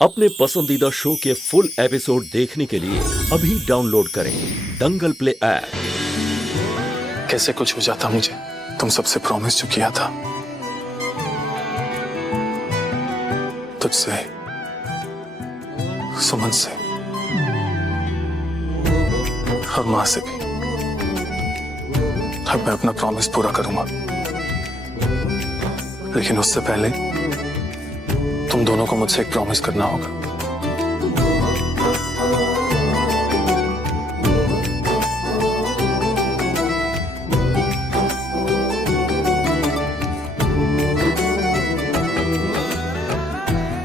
अपने पसंदीदा शो के फुल एपिसोड देखने के लिए अभी डाउनलोड करें दंगल प्ले ऐप। कैसे कुछ हो जाता मुझे, तुम सबसे प्रॉमिस जो किया था, तुझसे, सुमन से और मां से भी। अब मैं अपना प्रॉमिस पूरा करूंगा, लेकिन उससे पहले तुम दोनों को मुझसे एक प्रॉमिस करना होगा।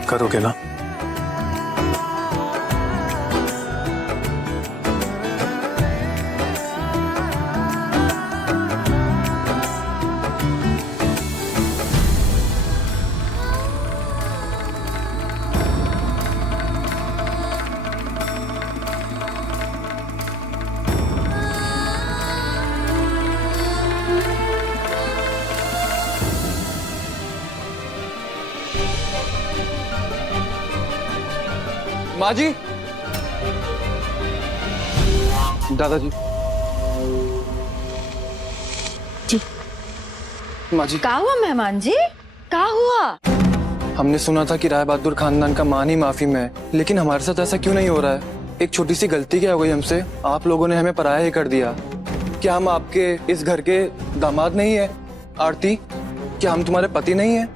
करोगे ना? माँ जी, दादाजी, जी माँ जी, क्या हुआ मेहमान जी, क्या हुआ? हमने सुना था कि राय बहादुर खानदान का मान ही माफी में है, लेकिन हमारे साथ ऐसा क्यों नहीं हो रहा है? एक छोटी सी गलती क्या हो गई हमसे? आप लोगों ने हमें पराया ही कर दिया। क्या हम आपके इस घर के दामाद नहीं है? आरती, क्या हम तुम्हारे पति नहीं है?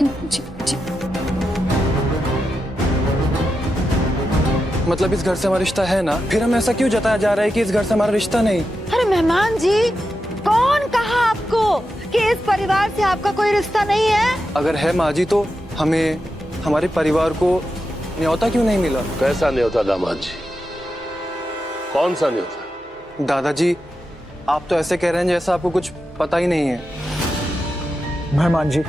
जी, जी। मतलब इस घर से हमारा रिश्ता है ना? फिर हम ऐसा क्यों जताया जा रहा है कि इस घर से हमारा रिश्ता नहीं? अरे मेहमान जी, कौन कहा आपको कि इस परिवार से आपका कोई रिश्ता नहीं है? अगर है माँ जी, तो हमें, हमारे परिवार को न्योता क्यों नहीं मिला? कैसा न्योता दामाद जी? कौन सा न्योता? दादाजी, आप तो ऐसे कह रहे हैं जैसा आपको कुछ पता ही नहीं है। मेहमान जी,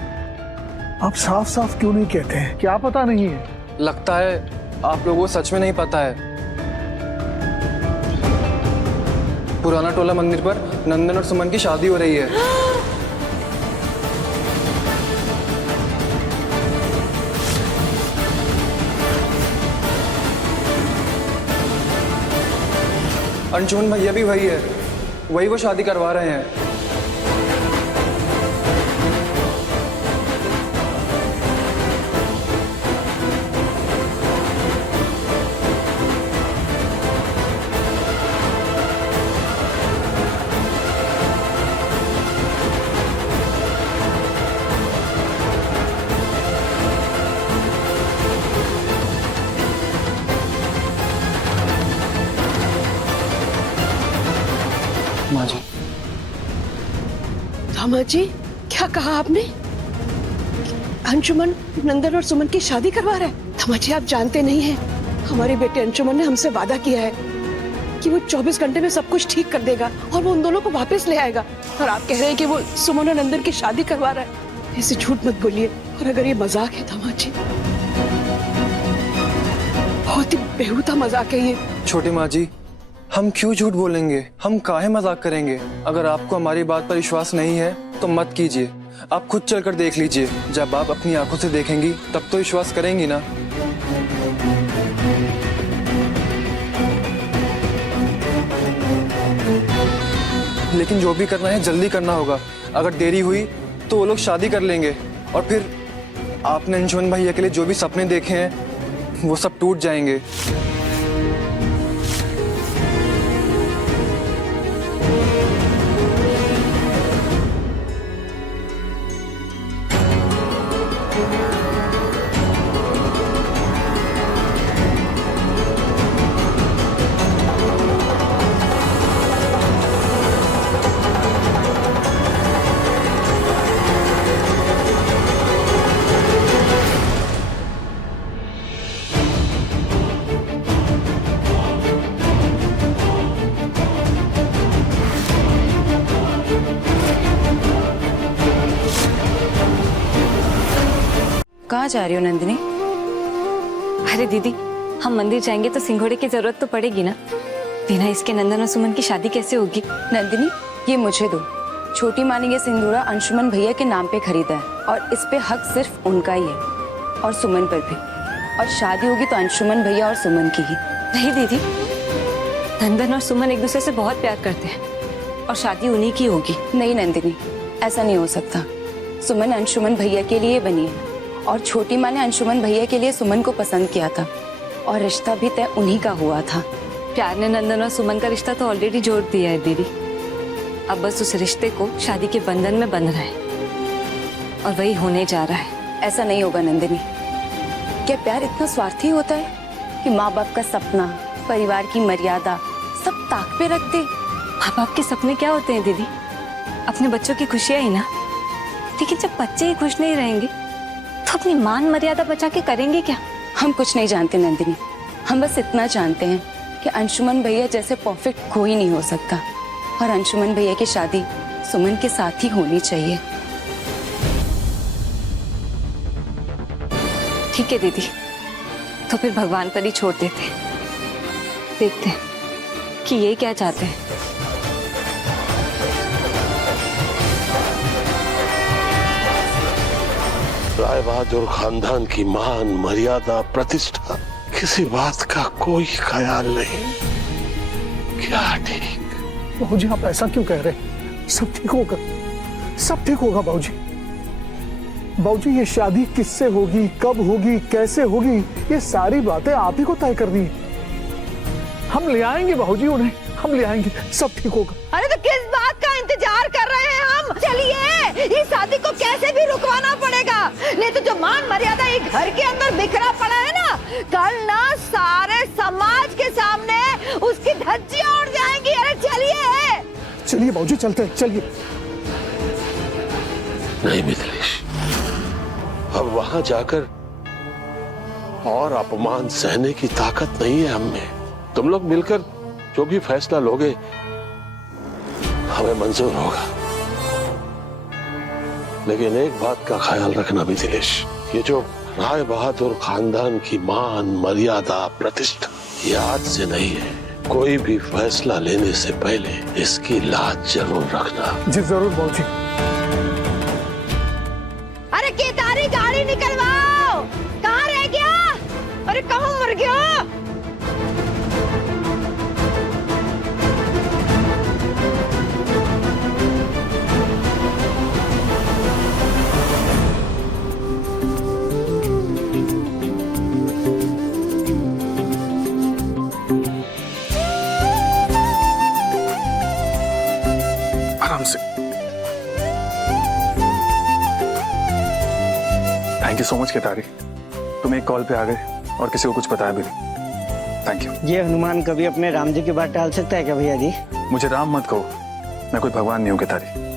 आप साफ साफ क्यों नहीं कहते हैं? क्या पता नहीं है? लगता है आप लोगों को सच में नहीं पता है। पुराना टोला मंदिर पर नंदन और सुमन की शादी हो रही है। अंशुमन भैया भी वही है, वही वो शादी करवा रहे हैं। माँ जी, दामाद जी, क्या कहा आपने? अंशुमन नंदन और सुमन की शादी करवा रहा है? दामाद जी, आप जानते नहीं हैं, हमारे बेटे अंशुमन ने हमसे वादा किया है कि वो 24 घंटे में सब कुछ ठीक कर देगा और वो उन दोनों को वापस ले आएगा। और आप कह रहे हैं कि वो सुमन और नंदन की शादी करवा रहा है? ऐसे झूठ मत बोलिए। और अगर ये मजाक है दामाद जी, बहुत ही बेहुदा मजाक है ये। छोटी माँ जी, हम क्यों झूठ बोलेंगे? हम काहे मजाक करेंगे? अगर आपको हमारी बात पर विश्वास नहीं है तो मत कीजिए, आप खुद चलकर देख लीजिए। जब आप अपनी आंखों से देखेंगी तब तो विश्वास करेंगी ना। लेकिन जो भी करना है जल्दी करना होगा। अगर देरी हुई तो वो लोग शादी कर लेंगे और फिर आपने अंशुमन भैया के लिए जो भी सपने देखे हैं वो सब टूट जाएंगे। कहाँ जा रही हो नंदिनी? अरे दीदी, हम मंदिर जाएंगे तो सिंघोड़े की जरूरत तो पड़ेगी ना। बिना इसके नंदन और सुमन की शादी कैसे होगी? नंदिनी, ये मुझे दो। छोटी माँ ने ये सिंदूरा अंशुमन भैया के नाम पे खरीदा है और इस पे हक सिर्फ उनका ही है। और सुमन पर भी। और शादी होगी तो अंशुमन भैया और सुमन की ही। नहीं दीदी, नंदन और सुमन एक दूसरे से बहुत प्यार करते हैं और शादी उन्हीं की होगी। नहीं नंदिनी, ऐसा नहीं हो सकता। सुमन अंशुमन भैया के लिए बनी है और छोटी माँ ने अंशुमन भैया के लिए सुमन को पसंद किया था और रिश्ता भी तय उन्हीं का हुआ था। प्यार ने नंदन और सुमन का रिश्ता तो ऑलरेडी जोड़ दिया है दीदी। अब बस उस रिश्ते को शादी के बंधन में बंधना है और वही होने जा रहा है। ऐसा नहीं होगा नंदिनी। क्या प्यार इतना स्वार्थी होता है कि माँ बाप का सपना, परिवार की मर्यादा सब ताक पे रख दे? माँ बाप के सपने क्या होते हैं दीदी? अपने बच्चों की खुशियां ही ना। लेकिन जब बच्चे ही खुश नहीं रहेंगे तो अपनी मान मर्यादा बचा के करेंगे क्या? हम कुछ नहीं जानते नंदिनी। हम बस इतना जानते हैं कि अंशुमन भैया जैसे परफेक्ट कोई नहीं हो सकता और अंशुमन भैया की शादी सुमन के साथ ही होनी चाहिए। ठीक है दीदी, तो फिर भगवान पर ही छोड़ देते हैं। देखते हैं कि ये क्या चाहते हैं। राय बहादुर खानदान की मान, मर्यादा, प्रतिष्ठा, किसी बात का कोई ख्याल नहीं। क्या ठीक? बाबूजी आप ऐसा क्यों कह रहे हैं? सब ठीक होगा, सब ठीक होगा बाबूजी। बाबूजी ये शादी किससे होगी, कब होगी, कैसे होगी, ये सारी बातें आप ही को तय करनी है। हम ले आएंगे बाबूजी उन्हें, हम ले आएंगे, सब ठीक होगा। अरे तो किस बात का इंतजार कर रहे हैं हम? चलिए, इस शादी को कैसे भी रुकवाना पड़ेगा, नहीं तो जो मान मर्यादा ये घर के अंदर बिखरा पड़ा है ना, कल ना सारे समाज के सामने उसकी धज्जियां उड़ जाएंगी। अरे चलिए चलिए बाबूजी चलते हैं, चलिए। नहीं मिथिलेश, अब वहां जाकर और अपमान सहने की ताकत नहीं है हमें। तुम लोग मिलकर जो भी फैसला लोगे हमें मंजूर होगा, लेकिन एक बात का ख्याल रखना मिथिलेश, ये जो राय बहादुर खानदान की मान, मर्यादा, प्रतिष्ठा, ये आज से नहीं है। कोई भी फैसला लेने से पहले इसकी लाज जरूर रखना। जी जरूर बाबूजी। अरे केतारी गाड़ी निकलवाओ, कहाँ रह गया? अरे कहाँ मर गया? आराम से। थैंक यू सो मच केतारी, तुम एक कॉल पे आ गए और किसी को कुछ बताया भी नहीं। Thank you. ये हनुमान कभी अपने राम जी की बात टाल सकता है क्या भैया जी? मुझे राम मत कहो, मैं कोई भगवान नहीं हूँ केतारी।